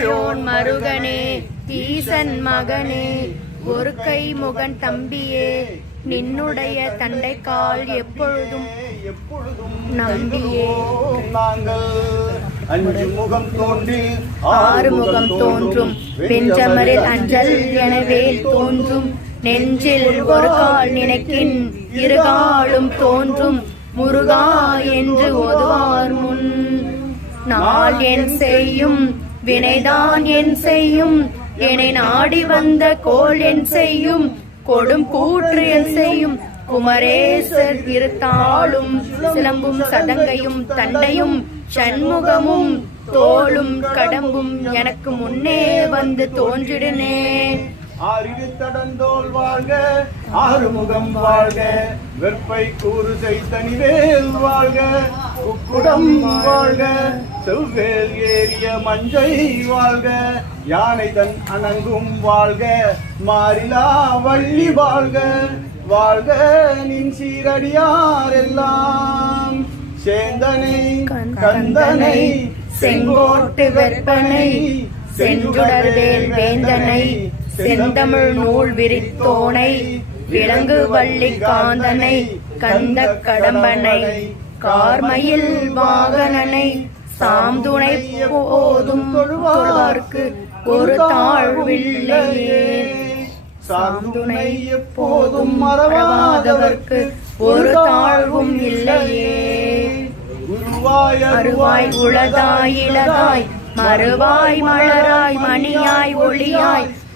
மருகனே ஈசன் மகனே ஒரு கை முகன் தம்பியே நின்னுடைய தண்டைக்கால் எப்பொழுதும் எப்பொழுதும் நம்பியே. நாங்கள் அஞ்சு முகம் தோன்றி ஆறு முகம் தோன்றும். வெஞ்சமரில் அஞ்சல் எனவே தோன்றும். நெஞ்சில் ஒரு கால் நினைக்கின் இருகாலும் தோன்றும். முருகா என்று ஓதுவார் முன். நாள் என் செய்யும் வினைதான் என் செய்யும். என்னை நாடி வந்த கோல் என் செய்யும். கொடும் கூற்று என் செய்யும். குமரேசர் இருத்தாளும் சிலம்பும் சதங்கையும் தண்டையும் சண்முகமும் தோளும் கடம்பும் எனக்கு முன்னே வந்து தோன்றிடுனே. ஆறிடு தடந்தோல் வாழ்க ஆறுமுகம் வாழ்க வெப்பை கூறு செய்தனிவேல் வாழ்க குக்குடம் வாழ்க செவ்வேல் ஏறிய மஞ்சை வாழ்க யானை தன் அணங்கும் வாழ்க மாறிலா வள்ளி வாழ்க வாழ்க நின் சீரடியார் எல்லாம். சேந்தனை கந்தனை செங்கோட்டு வெற்பனை செஞ்சுடர்வேல் வேந்தனை செந்தமிழ் நூல் விரித்தோனை விலங்கு வள்ளி காந்தனை கந்த கடம்பனை கார்மையில் வாகனனை சாம்துணை போதும் தொழுவார்க்கு ஒரு தாழ்வில்லையே. சாந்துணை எப்போதும் மறவாதவர்க்கு ஒரு தாழ்வும் இல்லையே. அருவாய் உளதாய் இளதாய் மறுவாய் மலராய் மணியாய் ஒளியாய்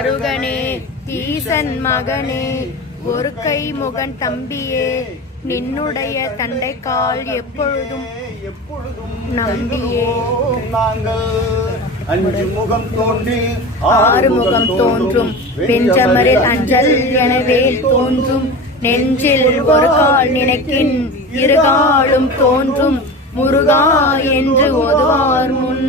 மருகனே ஈசன் மகனே ஒரு கை முகன் தம்பியே நின்னுடைய தண்டைக்கால் எப்பொழுதும் நம்பியே. நாங்கள் அஞ்சு முகம் தோன்றி ஆறு முகம் தோன்றும். வெஞ்சமரில் அஞ்சல் எனவே தோன்றும். நெஞ்சில் ஒரு கால் நினைக்கின் இருகாலும் தோன்றும். முருகா என்று ஓதுவார் முன்.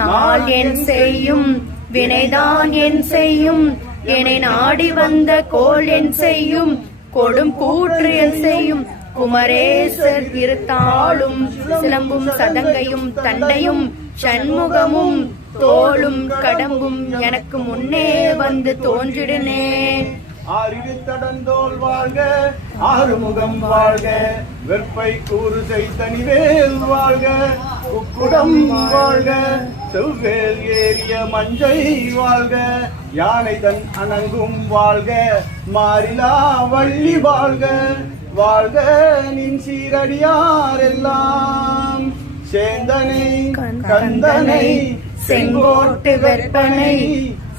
நாள் என் செய்யும் வினைதான் என் செய்யும். என்னை நாடி வந்த கோள் என் செய்யும். கொடும் கூற்று என் செய்யும். குமரேசர் இருத்தாளும் சிலம்பும் சதங்கையும் தண்டையும் சண்முகமும் தோளும் கடம்பும் எனக்கு முன்னே வந்து தோன்றிடுனே. அறிவித்தடந்தோல் வாழ்க ஆறுமுகம் வாழ்க வெப்பை கூறு செய்தனிவேல் வாழ்க குக்குடம் வாழ்க செவ்வேல் ஏறிய மஞ்சை வாழ்க யானை தன் அணங்கும் வாழ்க மாறிலா வள்ளி வாழ்க வாழ்க நின் சீரடியார் எல்லாம். சேந்தனை கந்தனை செங்கோட்டு வெற்பனை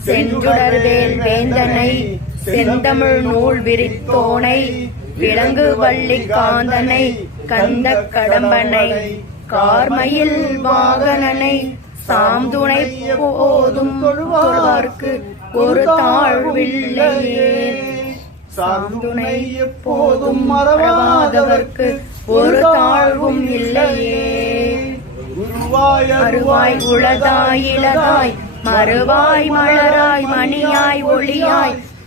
செஞ்சுடர்வேல் வேந்தனை செந்தமிழ் நூல் விரித்தோனை விலங்கு வள்ளி காந்தனை கந்த கடம்பனை கார்மையில் வாகனனை சாம்துணை போதும் தொழுவார்க்கு ஒரு தாழ்வில்லையே. சாந்துணை எப்போதும் மறவாதவர்க்கு ஒரு தாழ்வும் இல்லையே. குருவாய் அருவாய் உளதாய் இளதாய் மறுவாய் மலராய் மணியாய் ஒளியாய்